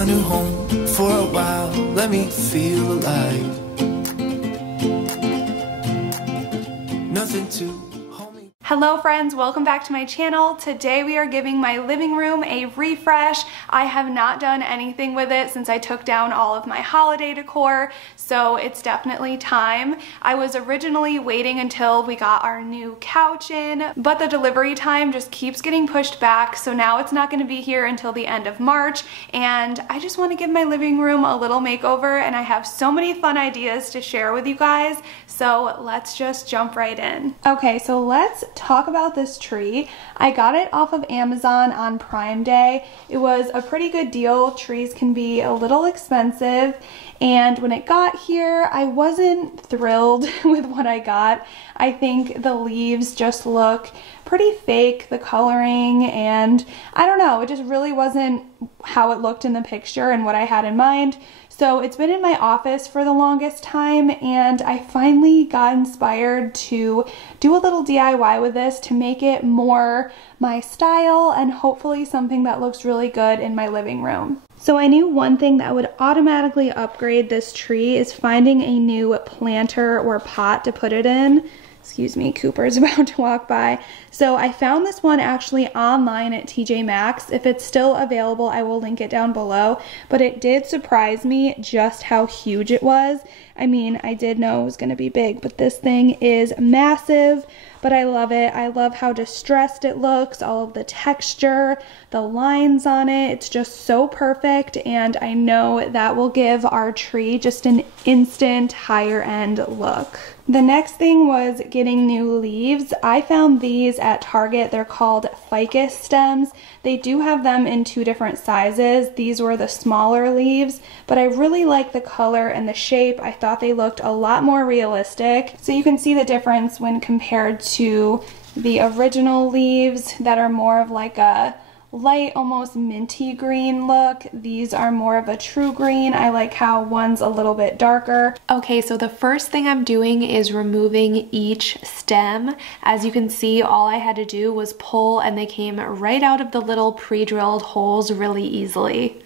a new home for a while. Let me feel alive. Nothing to hold me. Hello friends, welcome back to my channel. Today we are giving my living room a refresh. I have not done anything with it since I took down all of my holiday decor, so it's definitely time. I was originally waiting until we got our new couch in, but the delivery time just keeps getting pushed back, so now it's not going to be here until the end of March, and I just want to give my living room a little makeover, and I have so many fun ideas to share with you guys, so let's just jump right in. Okay, so let's talk about this tree. I got it off of Amazon on Prime Day. It was a pretty good deal. Trees can be a little expensive, and when it got here, I wasn't thrilled with what I got. I think the leaves just look pretty fake, the coloring, and I don't know, it just really wasn't how it looked in the picture and what I had in mind. So it's been in my office for the longest time, and I finally got inspired to do a little DIY with this to make it more my style and hopefully something that looks really good in my living room. So I knew one thing that would automatically upgrade this tree is finding a new planter or pot to put it in. Excuse me, Cooper's about to walk by. So I found this one actually online at TJ Maxx. If it's still available, I will link it down below. But it did surprise me just how huge it was. I mean, I did know it was going to be big, but this thing is massive. But I love it. I love how distressed it looks, all of the texture, the lines on it. It's just so perfect, and I know that will give our tree just an instant higher end look. The next thing was getting new leaves. I found these at Target. They're called ficus stems. They do have them in two different sizes. These were the smaller leaves, but I really like the color and the shape. I thought they looked a lot more realistic. So you can see the difference when compared to the original leaves that are more of like a light, almost minty green look. These are more of a true green. I like how one's a little bit darker. Okay, so the first thing I'm doing is removing each stem. As you can see, all I had to do was pull and they came right out of the little pre-drilled holes really easily.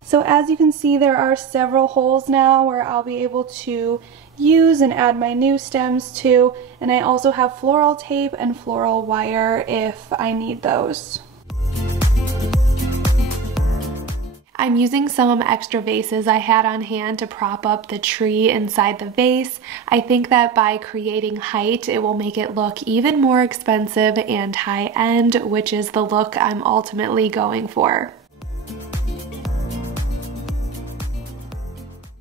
So as you can see, there are several holes now where I'll be able to use and add my new stems to, and I also have floral tape and floral wire if I need those. I'm using some extra vases I had on hand to prop up the tree inside the vase. I think that by creating height, it will make it look even more expensive and high-end, which is the look I'm ultimately going for.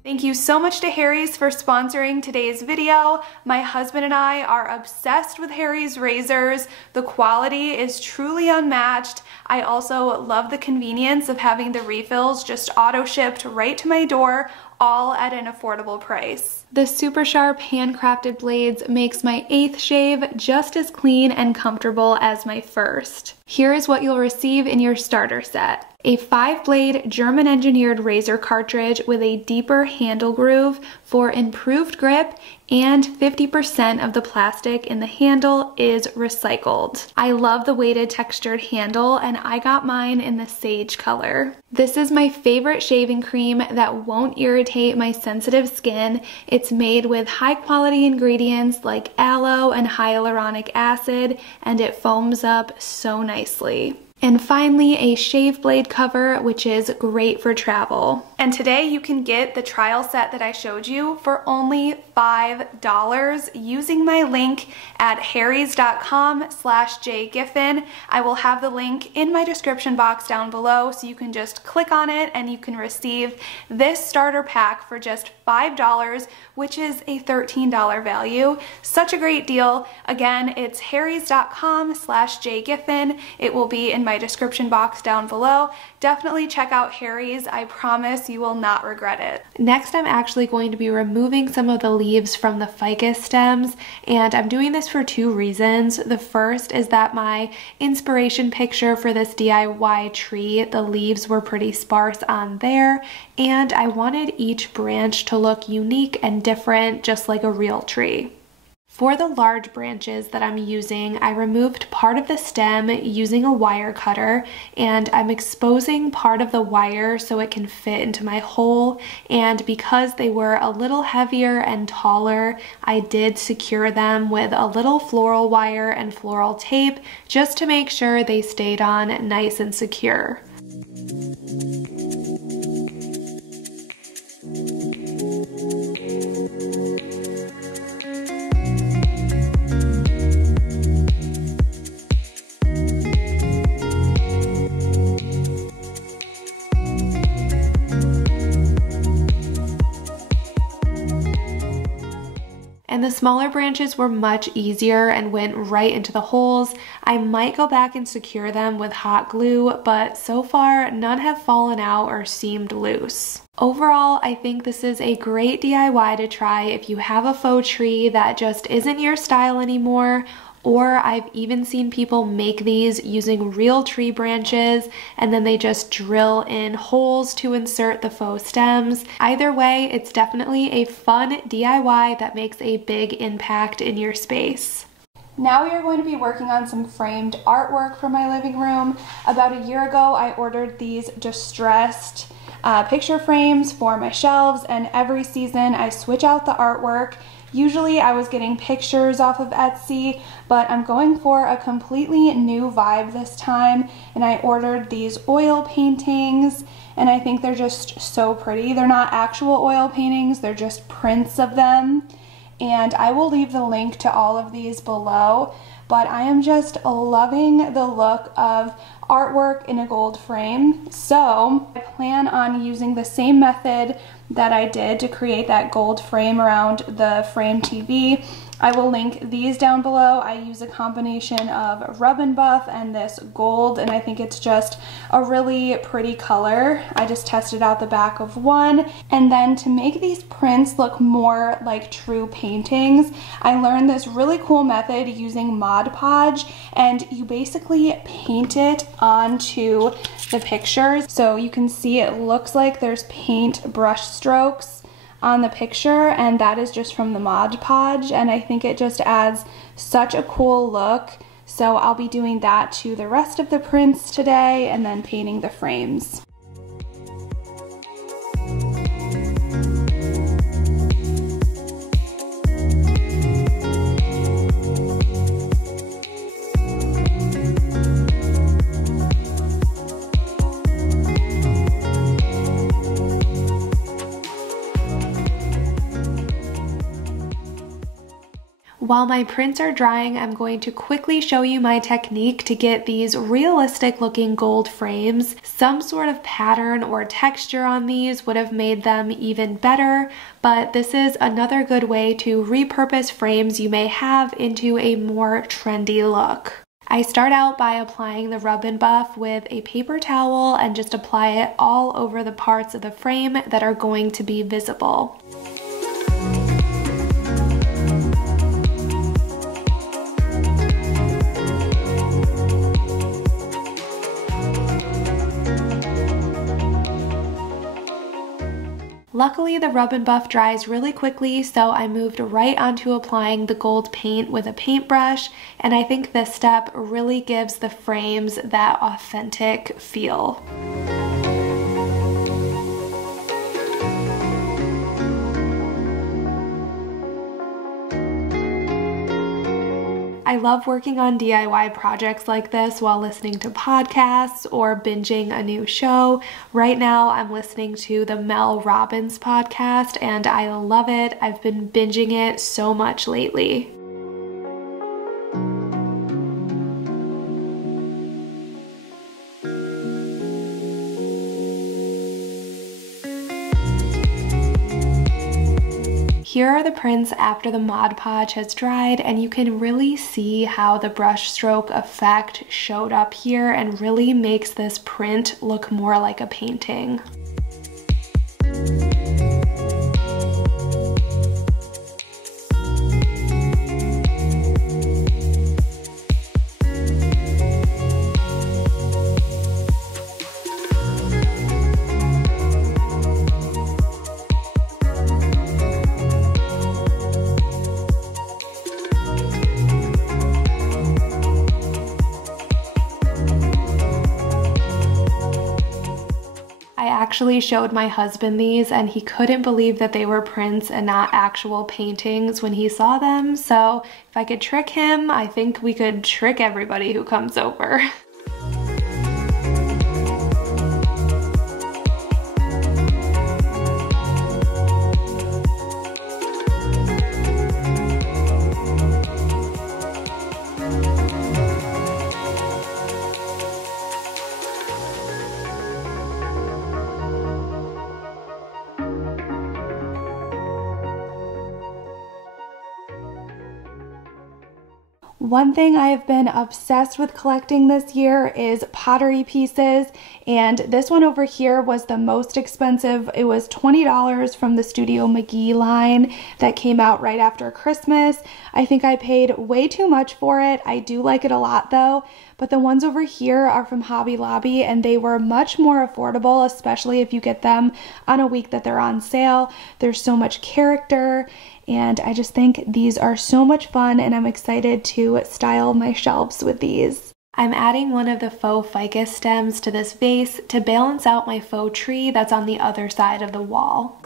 Thank you so much to Harry's for sponsoring today's video. My husband and I are obsessed with Harry's razors. The quality is truly unmatched. I also love the convenience of having the refills just auto shipped right to my door, all at an affordable price. The super sharp handcrafted blades makes my 8th shave just as clean and comfortable as my first. Here is what you'll receive in your starter set. A 5-blade German engineered razor cartridge with a deeper handle groove for improved grip, and 50% of the plastic in the handle is recycled. I love the weighted textured handle, and I got mine in the sage color. This is my favorite shaving cream that won't irritate my sensitive skin. It's made with high quality ingredients like aloe and hyaluronic acid, and it foams up so nicely. And finally, a shave blade cover, which is great for travel. And today you can get the trial set that I showed you for only $5 using my link at harrys.com/jgiffin. I will have the link in my description box down below, so you can just click on it and you can receive this starter pack for just $5, which is a $13 value. Such a great deal. Again, it's harrys.com/jgiffin. It will be in my description box down below. Definitely check out Harry's. I promise promise you will not regret it. Next, I'm actually going to be removing some of the leaves from the ficus stems, and I'm doing this for two reasons. The first is that my inspiration picture for this DIY tree, the leaves were pretty sparse on there, and I wanted each branch to look unique and different, just like a real tree. For the large branches that I'm using, I removed part of the stem using a wire cutter, and I'm exposing part of the wire so it can fit into my hole, and because they were a little heavier and taller, I did secure them with a little floral wire and floral tape just to make sure they stayed on nice and secure. And the smaller branches were much easier and went right into the holes. I might go back and secure them with hot glue, but so far none have fallen out or seemed loose. Overall, I think this is a great DIY to try if you have a faux tree that just isn't your style anymore, or I've even seen people make these using real tree branches and then they just drill in holes to insert the faux stems. Either way, it's definitely a fun DIY that makes a big impact in your space. Now we are going to be working on some framed artwork for my living room. About a year ago, I ordered these distressed picture frames for my shelves, and every season I switch out the artwork. Usually I was getting pictures off of Etsy, but I'm going for a completely new vibe this time, and I ordered these oil paintings, and I think they're just so pretty. They're not actual oil paintings, they're just prints of them, and I will leave the link to all of these below, but I am just loving the look of artwork in a gold frame. So I plan on using the same method that I did to create that gold frame around the frame TV. I will link these down below. I use a combination of Rub and Buff and this gold, and I think it's just a really pretty color. I just tested out the back of one, and then to make these prints look more like true paintings, I learned this really cool method using Mod Podge, and you basically paint it onto the pictures. So you can see it looks like there's paint brush strokes on the picture, and that is just from the Mod Podge, and I think it just adds such a cool look. So I'll be doing that to the rest of the prints today and then painting the frames. While my prints are drying, I'm going to quickly show you my technique to get these realistic looking gold frames. Some sort of pattern or texture on these would have made them even better, but this is another good way to repurpose frames you may have into a more trendy look. I start out by applying the Rub and Buff with a paper towel and just apply it all over the parts of the frame that are going to be visible. Luckily, the Rub and Buff dries really quickly, so I moved right onto applying the gold paint with a paintbrush, and I think this step really gives the frames that authentic feel. I love working on DIY projects like this while listening to podcasts or binging a new show. Right now, I'm listening to the Mel Robbins podcast, and I love it. I've been binging it so much lately. Here are the prints after the Mod Podge has dried, and you can really see how the brush stroke effect showed up here and really makes this print look more like a painting. actually showed my husband these and he couldn't believe that they were prints and not actual paintings when he saw them. So if I could trick him, I think we could trick everybody who comes over. One thing I have been obsessed with collecting this year is Pottery Pieces, and this one over here was the most expensive. It was $20 from the Studio McGee line that came out right after Christmas. I think I paid way too much for it. I do like it a lot though, but the ones over here are from Hobby Lobby and they were much more affordable, especially if you get them on a week that they're on sale. There's so much character, and I just think these are so much fun, and I'm excited to style my shelves with these. I'm adding one of the faux ficus stems to this vase to balance out my faux tree that's on the other side of the wall.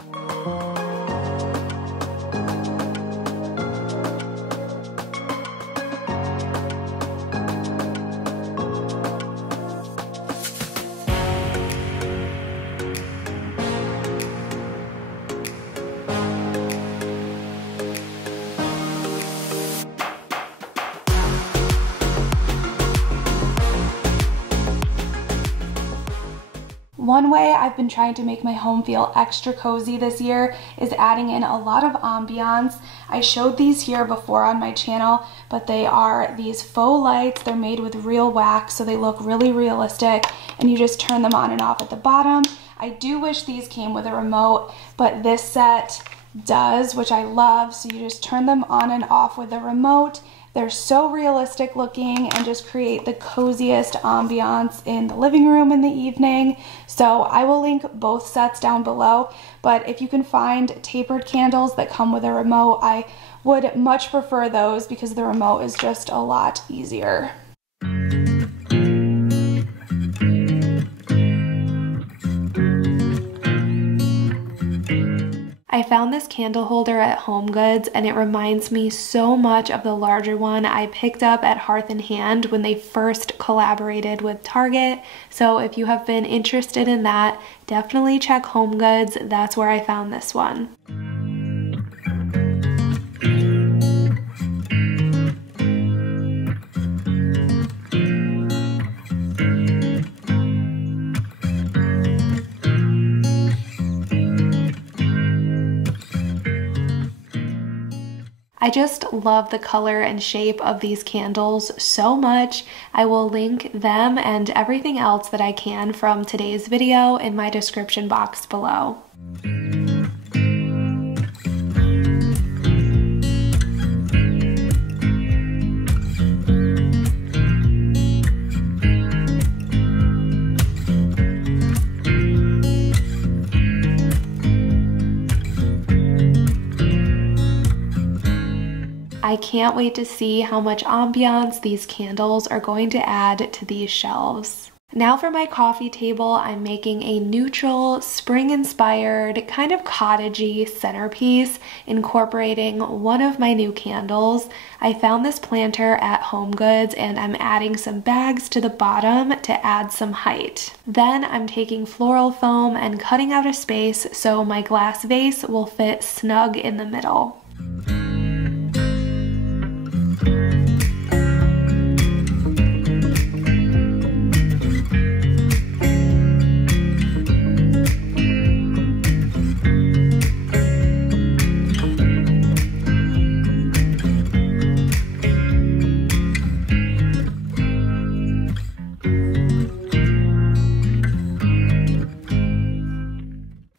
One way I've been trying to make my home feel extra cozy this year is adding in a lot of ambiance. I showed these here before on my channel, but they are these faux lights. They're made with real wax, so they look really realistic, and you just turn them on and off at the bottom. I do wish these came with a remote, but this set does, which I love. So you just turn them on and off with a remote. They're so realistic looking and just create the coziest ambiance in the living room in the evening. So I will link both sets down below, but if you can find tapered candles that come with a remote, I would much prefer those because the remote is just a lot easier. I found this candle holder at HomeGoods and it reminds me so much of the larger one I picked up at Hearth and Hand when they first collaborated with Target. So if you have been interested in that, definitely check HomeGoods. That's where I found this one. I just love the color and shape of these candles so much. I will link them and everything else that I can from today's video in my description box below. I can't wait to see how much ambiance these candles are going to add to these shelves. Now for my coffee table, I'm making a neutral, spring-inspired, kind of cottagey centerpiece, incorporating one of my new candles. I found this planter at HomeGoods and I'm adding some bags to the bottom to add some height. Then I'm taking floral foam and cutting out a space so my glass vase will fit snug in the middle.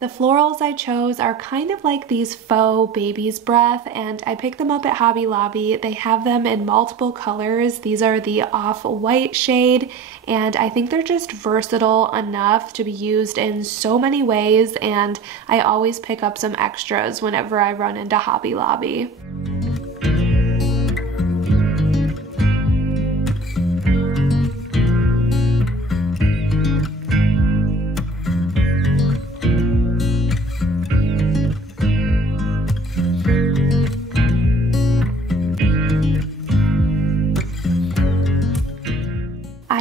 The florals I chose are kind of like these faux baby's breath, and I picked them up at Hobby Lobby. They have them in multiple colors. These are the off-white shade, and I think they're just versatile enough to be used in so many ways, and I always pick up some extras whenever I run into Hobby Lobby.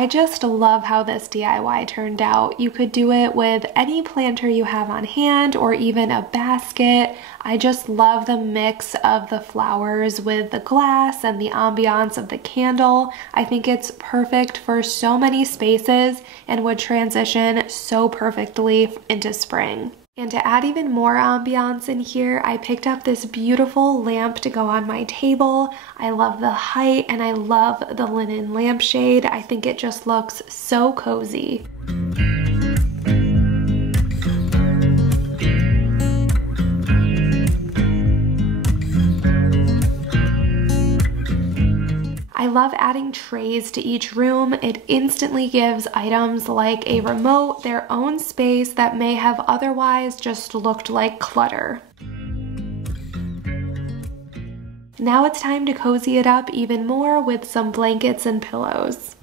I just love how this DIY turned out. You could do it with any planter you have on hand or even a basket. I just love the mix of the flowers with the glass and the ambiance of the candle. I think it's perfect for so many spaces and would transition so perfectly into spring. And to add even more ambiance in here, I picked up this beautiful lamp to go on my table. I love the height and I love the linen lampshade. I think it just looks so cozy. I love adding trays to each room. It instantly gives items like a remote their own space that may have otherwise just looked like clutter. Now it's time to cozy it up even more with some blankets and pillows.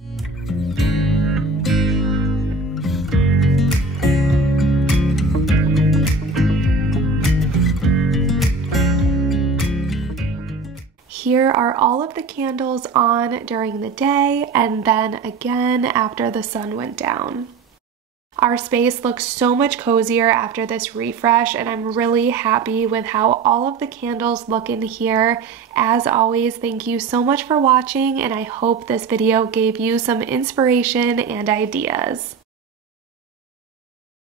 Here are all of the candles on during the day and then again after the sun went down. Our space looks so much cozier after this refresh, and I'm really happy with how all of the candles look in here. As always, thank you so much for watching, and I hope this video gave you some inspiration and ideas.